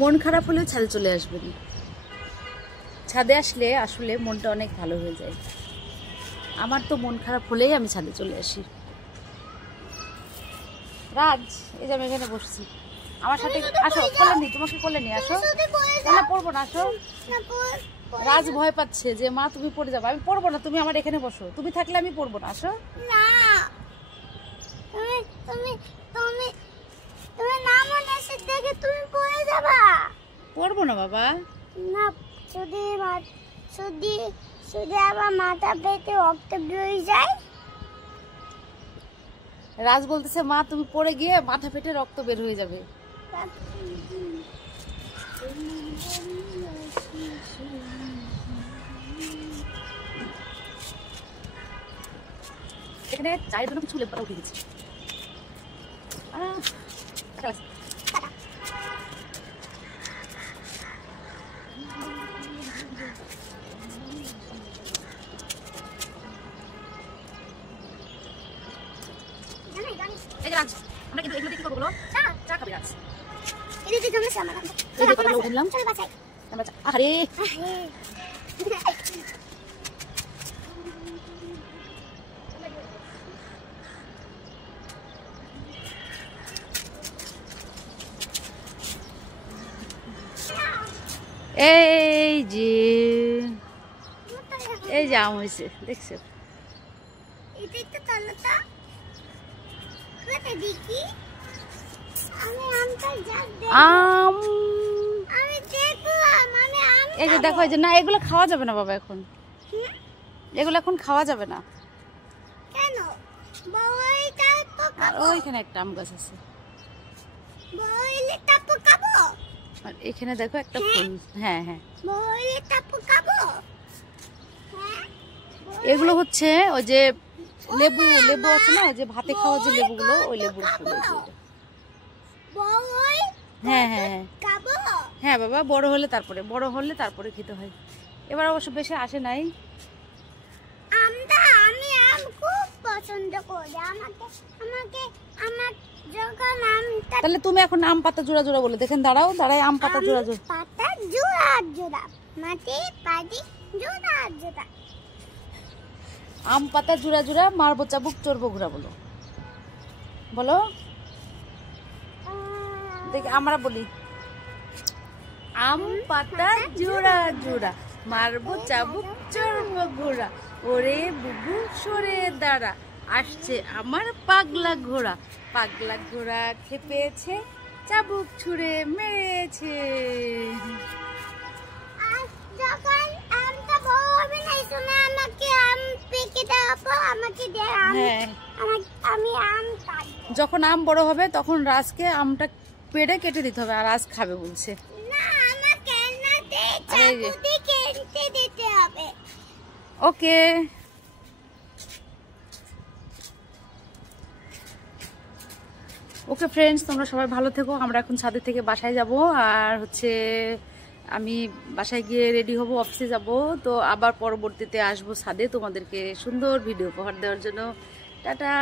মন খারাপ হলেও ছাদে চলে আসবেন। ছাদে আসলে আসলে মনটা অনেক ভালো হয়ে যায়। আমার তো মন খারাপ হলেই আমি ছাদে চলে আসি। রাজ, এই যে আমি এখানে বসছি, আমার সাথে আসো, কোলে নি, তোমাকে কোলে নি, আসো। না পড়বো না, আসো। রাজ ভয় পাচ্ছে যে মা তুমি পড়ে যাবে। আমি পড়বো না, তুমি আমার এখানে বসো, তুমি থাকলে আমি পড়বো না, আসো। না, তুমি তুমি তুমি না মনে এসে দেখে তুমি পড়ে যাবা। পড়বো না বাবা। না, যদি যদি যদি আমার মাথা পেতে রক্ত বেরিয়ে যায়। রাজ বলতেছে মা তুমি পড়ে গিয়ে মাথা ফেটে রক্ত বের হয়ে যাবে। এখানে চায়ের জন্য কিছু লেবু উঠে গেছে। এই যে রাজ, আমরা কিন্তু এগুলো কি করবো বলো? চা খাবি রাজ। এদিকে জমে সামনে এই যে কতগুলো উঠলাম। চল বাসায়। আমরা আরে এই যে আম হয়েছে, দেখছো? এটাই তো তালাটা। কোথায় দেখি? আমি আমটা আম, আমি দেখলাম, আমি আম। এই যে দেখো, এই যে না, এগুলো খাওয়া যাবে না বাবা এখন, এগুলো এখন খাওয়া যাবে না। কেন? বউইটা তো আর খাবো। ওইখানে একটা আম গাছ আছে, বউইটা তো খাবো। আর এখানে দেখো একটা ফুল। হ্যাঁ হ্যাঁ, বউইটা তো খাবো। হ্যাঁ, এগুলো হচ্ছে ওই যে লেবু আছে না, ওই যে ভাতে খাওয়া যে লেবুগুলো, ওই লেবুর ফুল। বউই হ্যাঁ হ্যাঁ হ্যাঁ খাবো। হ্যাঁ বাবা, বড় হলে তারপরে খেতে হয়। এবার অবশ্য বেশি আসে নাই। আমি আম খুব পছন্দ করি। আমার যখন আমটা। তাহলে তুমি এখন আম পাতা জোড়া জোড়া বলে দেখেন, দাঁড়াই আম পাতা জোড়া জোড়া। পাতা জোড়া জোড়া, মাটি পাটি জোড়া জোড়া। আম পাতা জোড়া জোড়া, মারবো চাবুক চড়বো ঘোড়া, বলো বলো দেখি, আমরা বলি আম পাতা জোড়া জোড়া, মারবো চাবুক চড়বো ঘোড়া, ওরে বুবু সরে দাঁড়া, আসছে আমার পাগলা ঘোড়া, পাগলা ঘোড়া খেপেছে, চাবুক ছুঁড়ে মেরেছে। আর যখন আমটা বড় হবে না, এই সময় আমাকে আম পেকে দাও, আমাকে দে আম। হ্যাঁ, আমি আম কাটবো। যখন আম বড় হবে তখন রাজকে আমটা পেড়ে কেটে দিতে হবে, আর রাজ খাবে বলছে। না, আমাকে না দে, আরে যে। চাকু দিয়ে কেটে দিতে হবে। ওকে, ওকে ফ্রেন্ডস, তোমরা সবাই ভালো থেকো। আমরা এখন ছাদের থেকে বাসায় যাব, আর হচ্ছে আমি বাসায় গিয়ে রেডি হব, অফিসে যাব। তো আবার পরবর্তীতে আসবো ছাদে তোমাদেরকে সুন্দর ভিডিও উপহার দেওয়ার জন্য। টাটা।